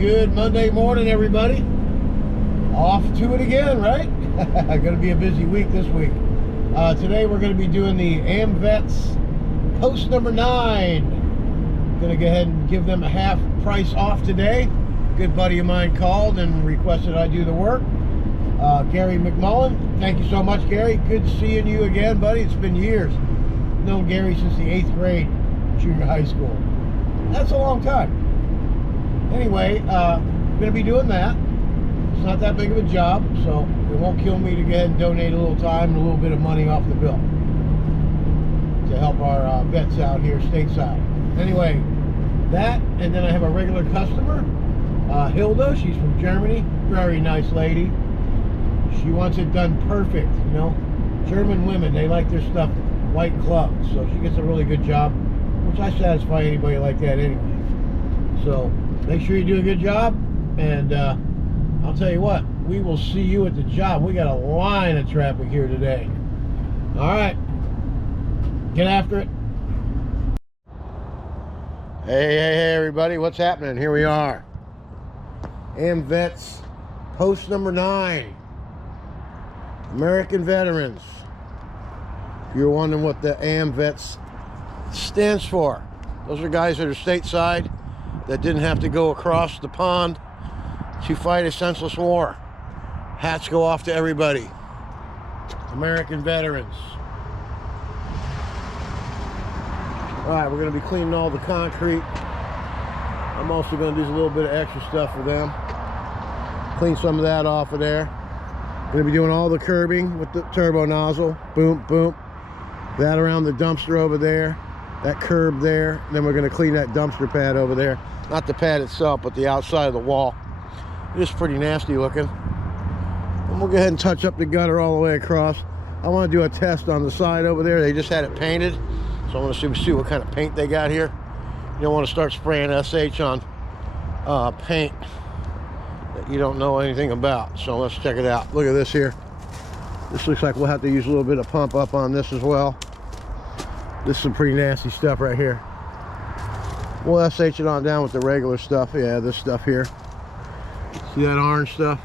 Good Monday morning, everybody. Off to it again, right? Going to be a busy week this week. Today we're going to be doing the Amvets Post number 9. Going to go ahead and give them a half price off today. A good buddy of mine called and requested I do the work. Gary McMullen. Thank you so much, Gary. Good seeing you again, buddy. It's been years. I've known Gary since the 8th grade, junior high school. That's a long time. Anyway, I'm going to be doing that. It's not that big of a job, so it won't kill me to go ahead and donate a little time and a little bit of money off the bill to help our vets out here stateside. Anyway, that, and then I have a regular customer, Hilda. She's from Germany. Very nice lady. She wants it done perfect, you know. German women, they like their stuff white glove, so she gets a really good job, which I satisfy anybody like that anyway. So make sure you do a good job, and I'll tell you what, we will see you at the job. We got a line of traffic here today. All right, get after it. Hey, everybody, what's happening? Here we are. Amvets Post number 9. American Veterans. If you're wondering what the Amvets stands for, those are guys that are stateside that didn't have to go across the pond to fight a senseless war. Hats go off to everybody. American Veterans. Alright, we're going to be cleaning all the concrete. I'm also going to do a little bit of extra stuff for them. Clean some of that off of there. Going to be doing all the curbing with the turbo nozzle. Boom, boom. That around the dumpster over there. That curb there. And then we're going to clean that dumpster pad over there. Not the pad itself, but the outside of the wall. It's pretty nasty looking. And we'll go ahead and touch up the gutter all the way across. I want to do a test on the side over there. They just had it painted. So I want to see what kind of paint they got here. You don't want to start spraying SH on paint that you don't know anything about. So let's check it out. Look at this here. This looks like we'll have to use a little bit of pump up on this as well. This is some pretty nasty stuff right here. We'll SH it on down with the regular stuff. Yeah, this stuff here. See that orange stuff?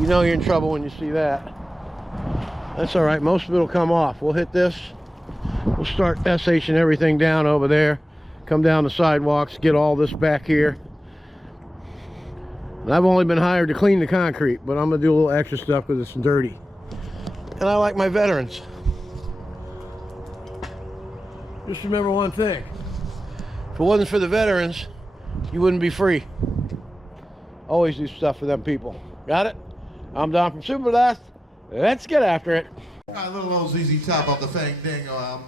You know you're in trouble when you see that. That's all right. Most of it will come off. We'll hit this. We'll start SHing everything down over there. Come down the sidewalks. Get all this back here. And I've only been hired to clean the concrete, but I'm going to do a little extra stuff because it's dirty. And I like my veterans. Just remember one thing. If it wasn't for the veterans, you wouldn't be free. Always do stuff for them people. Got it? I'm Don from Super Blast. Let's get after it. A little old ZZ Top off the Fang Ding album.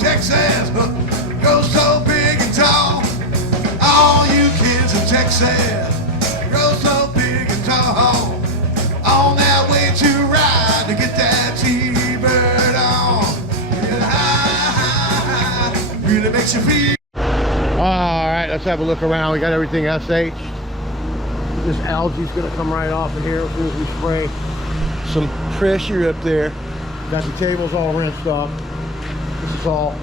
Texas, grow so big and tall. All you kids in Texas, grow so big and tall. On that way to ride to get that T-bird on. Get high, really makes you feel. Alright, let's have a look around. We got everything SH. This algae's gonna come right off of here as soon as we spray some pressure up there. Got the tables all rinsed off. This is all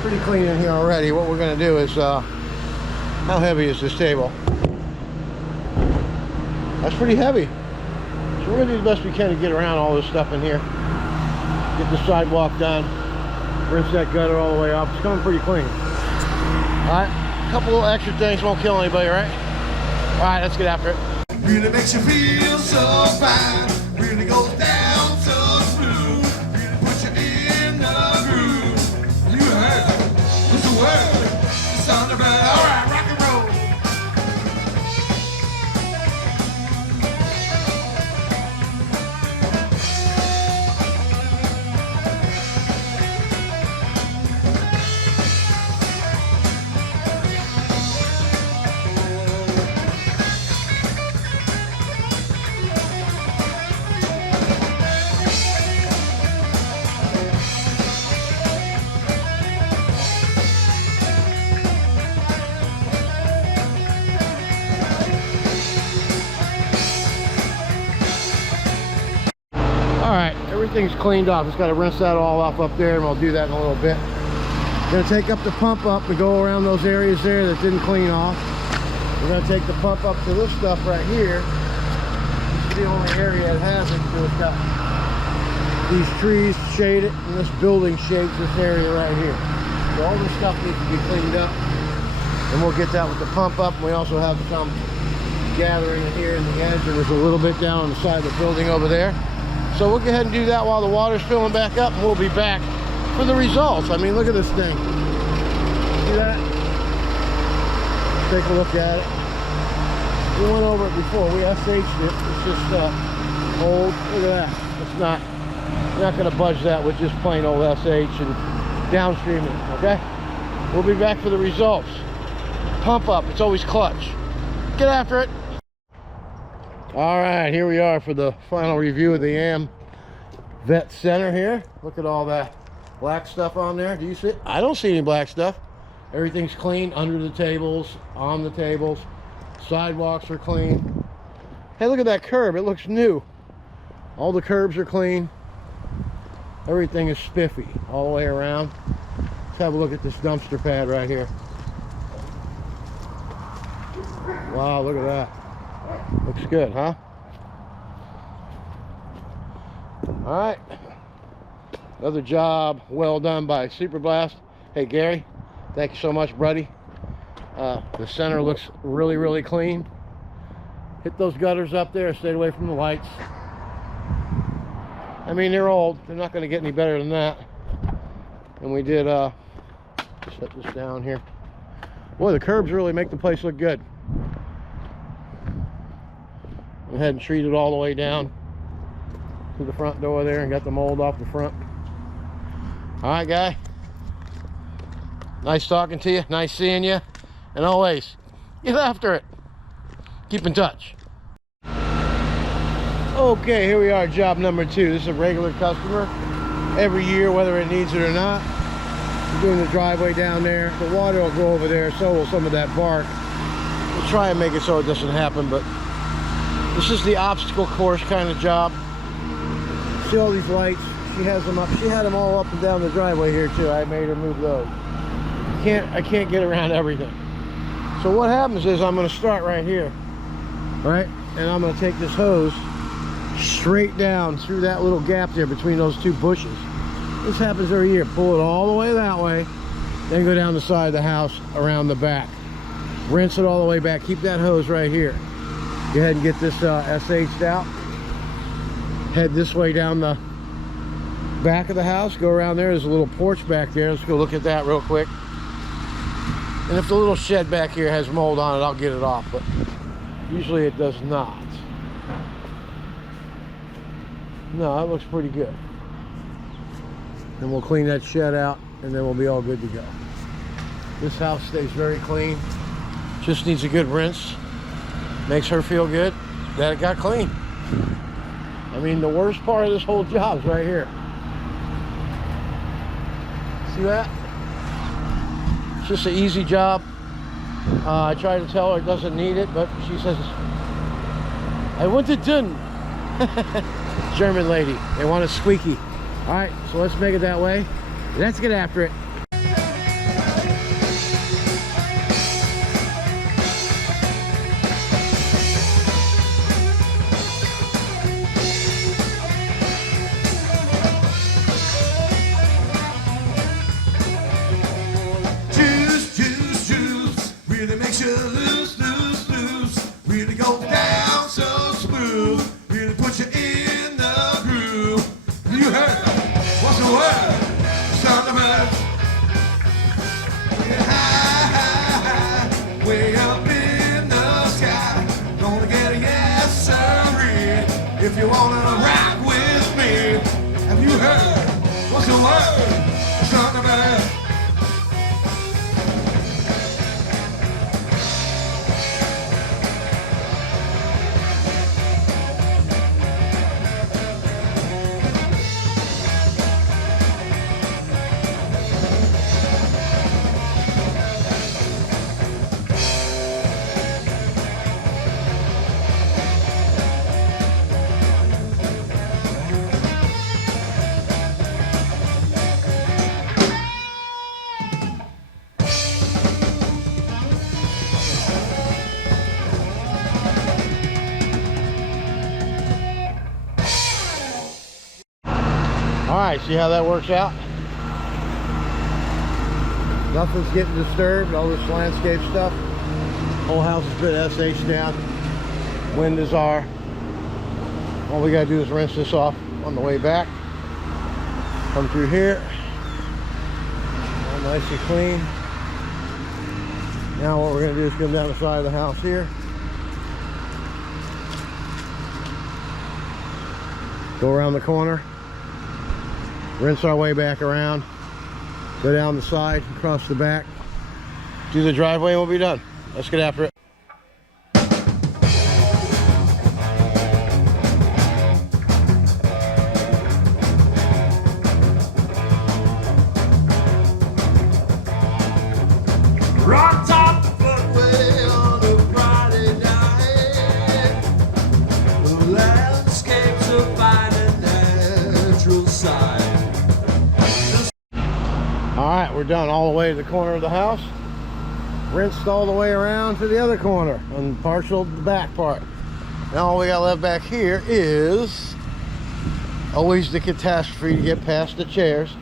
pretty clean in here already. What we're going to do is, how heavy is this table? That's pretty heavy. So we're going to do the best we can to get around all this stuff in here. Get the sidewalk done. Rinse that gutter all the way off. It's coming pretty clean. Alright, a couple little extra things won't kill anybody, right? Alright, let's get after it. Really makes you feel so fine. Really goes down so smooth. Really puts you in the groove. You heard it. What's the word? It's Thunderbird. All right, rock and roll. everything's cleaned off. Just got to rinse that all off up there, and we'll do that in a little bit. Gonna take up the pump up and go around those areas there that didn't clean off. We're gonna take the pump up to this stuff right here. This is the only area that has it, so it's got these trees shade it, and this building shades this area right here. So all this stuff needs to be cleaned up, and we'll get that with the pump up. And we also have some gathering in here in the edge, and there's a little bit down on the side of the building over there. So we'll go ahead and do that while the water's filling back up, and we'll be back for the results. I mean, look at this thing. See that? Take a look at it. We went over it before. We SH'd it. It's just old. Look at that. It's not. We're not going to budge that with just plain old SH and downstreaming. Okay. We'll be back for the results. Pump up. It's always clutch. Get after it. All right, here we are for the final review of the Amvets Center here. Look at all that black stuff on there. Do you see it? I don't see any black stuff. Everything's clean under the tables, on the tables. Sidewalks are clean. Hey, look at that curb. It looks new. All the curbs are clean. Everything is spiffy all the way around. Let's have a look at this dumpster pad right here. Wow, look at that. Looks good, huh? All right. Another job well done by Super Blast. Hey, Gary, thank you so much, buddy. The center looks really, really clean. Hit those gutters up there. Stayed away from the lights. I mean, they're old. They're not going to get any better than that. And we did set this down here. Boy, the curbs really make the place look good. Went ahead and treated all the way down to the front door there and got the mold off the front. All right, guy. Nice talking to you. Nice seeing you. And always, get after it. Keep in touch. Okay, here we are, job number 2. This is a regular customer. Every year, whether it needs it or not. We're doing the driveway down there. The water will go over there, so will some of that bark. We'll try and make it so it doesn't happen, but this is the obstacle course kind of job. See all these lights? She has them up. She had them all up and down the driveway here too. I made her move those. I can't get around everything. So what happens is I'm going to start right here, right? And I'm going to take this hose straight down through that little gap there between those two bushes. This happens every year. Pull it all the way that way, then go down the side of the house around the back. Rinse it all the way back. Keep that hose right here. Go ahead and get this SH'd out. Head this way down the back of the house. Go around there. There's a little porch back there. Let's go look at that real quick. And if the little shed back here has mold on it, I'll get it off. But usually it does not. No, it looks pretty good. And we'll clean that shed out, and then we'll be all good to go. This house stays very clean. Just needs a good rinse. Makes her feel good that it got clean. I mean, the worst part of this whole job is right here. See that? It's just an easy job. I try to tell her it doesn't need it, but she says, I want it done. German lady, they want it squeaky. All right, so let's make it that way. Let's get after it. Way up in the sky, gonna get a yes sirree. If you wanna rock with me, have you heard what's the word? Son of a right, see how that works out? Nothing's getting disturbed, all this landscape stuff. Whole house has been SH down. Windows are. All we gotta do is rinse this off on the way back. Come through here. All nice and clean. Now what we're gonna do is come down the side of the house here. Go around the corner. Rinse our way back around. Go down the side, across the back. Do the driveway and we'll be done. Let's get after it. Rock top the footway on a Friday night. The landscape's a fine and natural sight. Alright, we're done all the way to the corner of the house. Rinsed all the way around to the other corner and partial the back part. Now all we got left back here is always the catastrophe to get past the chairs.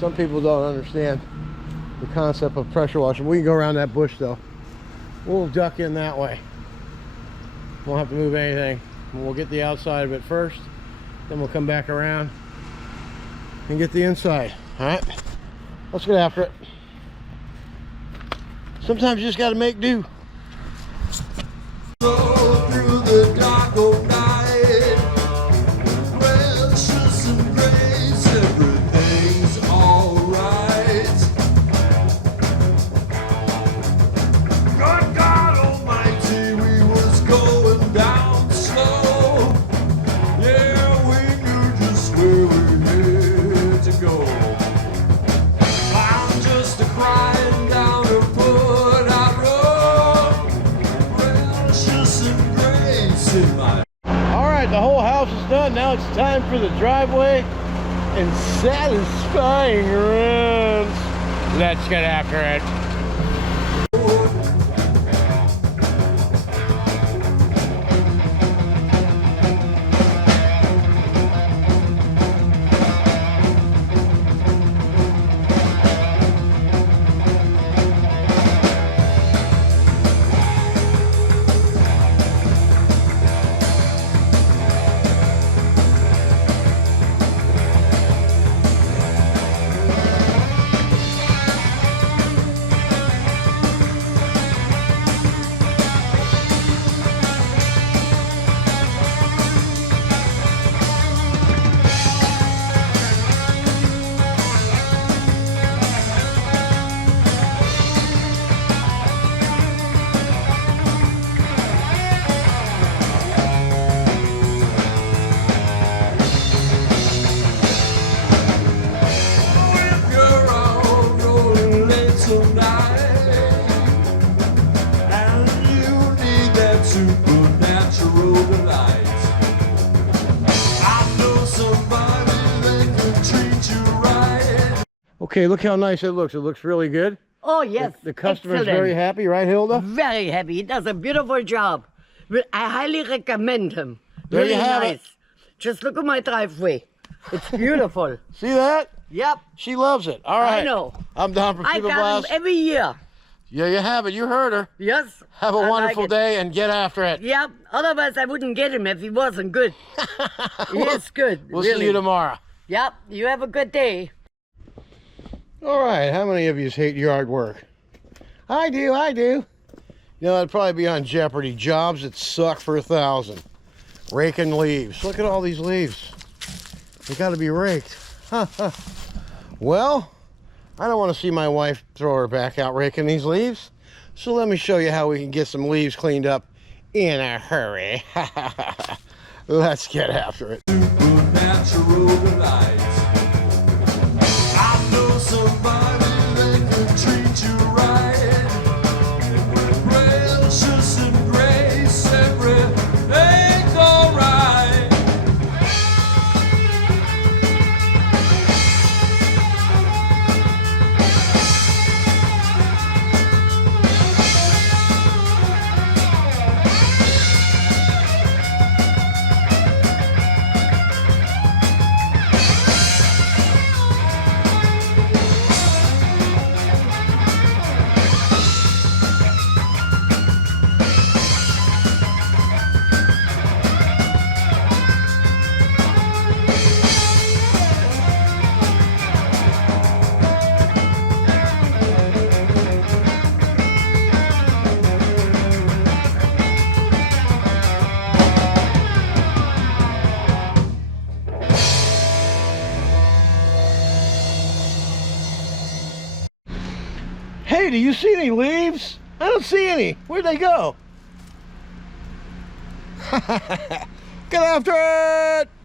Some people don't understand the concept of pressure washing. We can go around that bush though. We'll duck in that way. Won't have to move anything. We'll get the outside of it first, then we'll come back around and get the inside. All right, let's get after it. Sometimes you just got to make do. Go through the dark of night, precious and grace, everything's alright. Good God Almighty, we was going down slow. Yeah, we knew just where we had to go. I'm just a crying down a foot I rode, precious and grace in my. All right, the whole house is done. Now it's time for the driveway and satisfying rinse. Let's get after it. Okay, look how nice it looks. It looks really good. Oh, yes. The customer's excellent. very happy, right, Hilda? Very happy. He does a beautiful job. I highly recommend him. There Really you have nice. it. Just look at my driveway. It's beautiful. See that? Yep. She loves it. All right. I know. I'm Don from I Cuba got Blast. him every year. Yeah, you have it. You heard her. Yes. Have a I wonderful like it. day and get after it. Yep. Otherwise, I wouldn't get him if he wasn't good. He is good. We'll really. see you tomorrow. Yep. You have a good day. All right. How many of you hate yard work? I do. I do. You know, I'd probably be on Jeopardy. Jobs that suck for 1,000. Raking leaves. Look at all these leaves. They got to be raked. Well, I don't want to see my wife throw her back out raking these leaves. So let me show you how we can get some leaves cleaned up in a hurry. Let's get after it. Supernatural delight. I know somebody that can treat you right. Precious and grace, everything's alright. Hey, do you see any leaves? I don't see any. Where'd they go? Get after it!